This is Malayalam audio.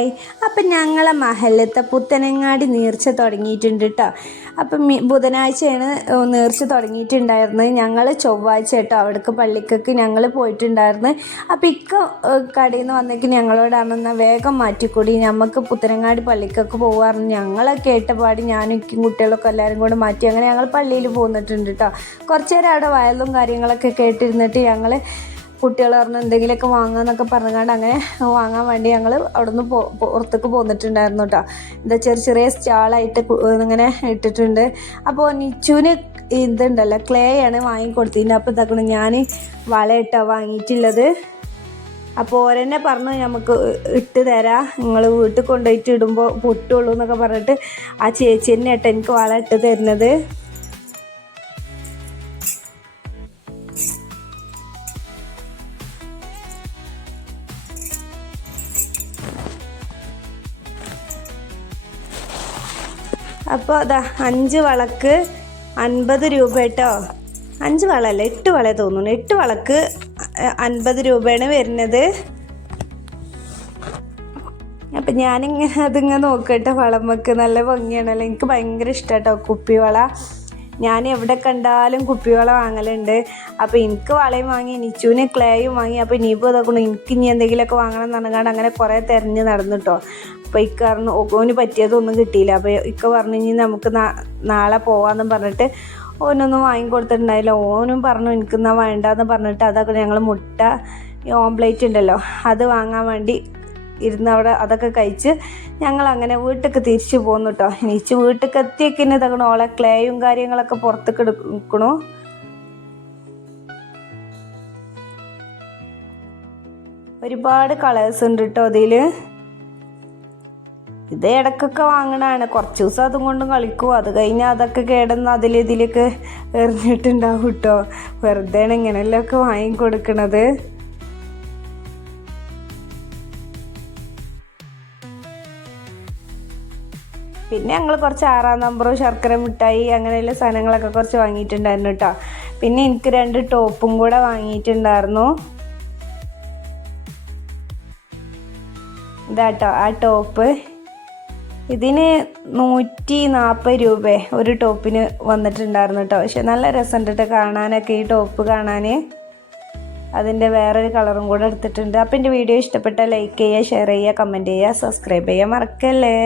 ഹായ്. അപ്പം ഞങ്ങളെ മഹല്ലത്തെ പുത്തനങ്ങാടി നീർച്ച തുടങ്ങിയിട്ടുണ്ട് കേട്ടോ. അപ്പം ബുധനാഴ്ചയാണ് നീർച്ച തുടങ്ങിയിട്ടുണ്ടായിരുന്നത്. ഞങ്ങൾ ചൊവ്വാഴ്ച കേട്ടോ അവിടേക്ക് പള്ളിക്കൊക്കെ ഞങ്ങൾ പോയിട്ടുണ്ടായിരുന്നു. അപ്പം കടയിൽ നിന്ന് വന്നേക്ക് ഞങ്ങളോടാണെന്നാൽ വേഗം മാറ്റിക്കൂടി, നമുക്ക് പുത്തനങ്ങാടി പള്ളിക്കൊക്കെ പോകാറുണ്ട്. ഞങ്ങളൊക്കെ കേട്ടപാടി ഞാനും കുട്ടികളൊക്കെ എല്ലാവരും കൂടെ മാറ്റി അങ്ങനെ ഞങ്ങൾ പള്ളിയിൽ പോന്നിട്ടുണ്ട് കേട്ടോ. കുറച്ച് നേരം അവിടെ വയലും കാര്യങ്ങളൊക്കെ കേട്ടിരുന്നിട്ട് ഞങ്ങൾ കുട്ടികൾ പറഞ്ഞു എന്തെങ്കിലുമൊക്കെ വാങ്ങാമെന്നൊക്കെ പറഞ്ഞുകൊണ്ട് അങ്ങനെ വാങ്ങാൻ വേണ്ടി ഞങ്ങൾ അവിടെ നിന്ന് പുറത്തേക്ക് പോന്നിട്ടുണ്ടായിരുന്നു കേട്ടോ. എന്താ ചെറിയ സ്റ്റാളായിട്ട് ഇങ്ങനെ ഇട്ടിട്ടുണ്ട്. അപ്പോൾ നിച്ചുവിന് ഇതുണ്ടല്ലോ ക്ലേ ആണ് വാങ്ങിക്കൊടുത്തിട്ടുണ്ട്. അപ്പോൾ ഇതാക്കണം ഞാൻ വളയിട്ടാണ് വാങ്ങിയിട്ടുള്ളത്. അപ്പോൾ ഓരെന്നെ പറഞ്ഞു നമുക്ക് ഇട്ട് തരാം, നിങ്ങൾ വീട്ടിൽ കൊണ്ടുപോയിട്ട് ഇടുമ്പോൾ പൊട്ടുള്ളൂ എന്നൊക്കെ പറഞ്ഞിട്ട് ആ ചേച്ചി തന്നെ കേട്ടോ എനിക്ക് വള ഇട്ട് തരുന്നത്. അപ്പോൾ അതാ 5 വളക്ക് 50 രൂപ കേട്ടോ. 5 വളല്ല 8 വള തോന്നുന്നു. 8 വളക്ക് 50 രൂപയാണ് വരുന്നത്. അപ്പം ഞാനിങ്ങനെ അതിങ്ങനെ നോക്കട്ടെ, വളമൊക്കെ നല്ല ഭംഗിയാണല്ലോ. എനിക്ക് ഭയങ്കര ഇഷ്ടം കേട്ടോ കുപ്പിവള. ഞാൻ എവിടെ കണ്ടാലും കുപ്പിവള വാങ്ങലുണ്ട്. അപ്പോൾ എനിക്ക് വളയും വാങ്ങി, നിച്ചുവിന് ക്ലേയും വാങ്ങി. അപ്പോൾ ഇനിയിപ്പോൾ ഇതാക്കണം എനിക്ക് ഇനി എന്തെങ്കിലുമൊക്കെ വാങ്ങണം എന്ന് പറഞ്ഞാൽ അങ്ങനെ കുറേ തിരഞ്ഞ് നടന്നു കേട്ടോ. അപ്പോൾ ഇക്ക പറഞ്ഞു ഓന് പറ്റിയതൊന്നും കിട്ടിയില്ല. അപ്പോൾ ഇക്ക പറഞ്ഞു ഇനി നമുക്ക് നാളെ പോകാമെന്നും പറഞ്ഞിട്ട് ഓനൊന്നും വാങ്ങിക്കൊടുത്തിട്ടുണ്ടായില്ല. ഓനും പറഞ്ഞു എനിക്കെന്നാ വേണ്ടാന്ന് പറഞ്ഞിട്ട് അതൊക്കെ ഞങ്ങൾ മുട്ട ഓംപ്ലേറ്റ് ഉണ്ടല്ലോ അത് വാങ്ങാൻ വേണ്ടി ഇരുന്ന് അവിടെ അതൊക്കെ കഴിച്ച് ഞങ്ങളങ്ങനെ വീട്ടിലേക്ക് തിരിച്ചു പോന്നു കേട്ടോ. എനിച്ച് വീട്ടിലേക്ക് എത്തിയൊക്കെ ഇതക്കണം ഓളെ ക്ലേയും കാര്യങ്ങളൊക്കെ പുറത്തേക്ക് എടുക്കണു. ഒരുപാട് കളേഴ്സ് ഉണ്ട് കേട്ടോ അതിൽ. ഇത് ഇടയ്ക്കൊക്കെ വാങ്ങണതാണ്. കുറച്ച് ദിവസം അതും കൊണ്ടും കളിക്കും. അത് കഴിഞ്ഞാൽ അതൊക്കെ കേടന്ന് ഇതിലേക്ക് എറിഞ്ഞിട്ടുണ്ടാവും കേട്ടോ. വെറുതെയാണ് ഇങ്ങനെയൊക്കെ വാങ്ങിക്കൊടുക്കണത്. പിന്നെ ഞങ്ങൾ കുറച്ച് 6-ാം നമ്പറും ശർക്കര മിഠായി അങ്ങനെയുള്ള സാധനങ്ങളൊക്കെ കുറച്ച് വാങ്ങിയിട്ടുണ്ടായിരുന്നു കേട്ടോ. പിന്നെ എനിക്ക് 2 ടോപ്പും കൂടെ വാങ്ങിയിട്ടുണ്ടായിരുന്നു. ഇതാട്ടോ ആ ടോപ്പ്. ഇതിന് 140 രൂപ ഒരു ടോപ്പിന് വന്നിട്ടുണ്ടായിരുന്നു കേട്ടോ. പക്ഷെ നല്ല രസമുണ്ട് കേട്ടോ കാണാനൊക്കെ. ഈ ടോപ്പ് കാണാൻ അതിൻ്റെ വേറൊരു കളറും കൂടെ എടുത്തിട്ടുണ്ട്. അപ്പോൾ എൻ്റെ വീഡിയോ ഇഷ്ടപ്പെട്ടാൽ ലൈക്ക് ചെയ്യുക, ഷെയർ ചെയ്യുക, കമൻറ്റ് ചെയ്യുക, സബ്സ്ക്രൈബ് ചെയ്യുക മറക്കല്ലേ.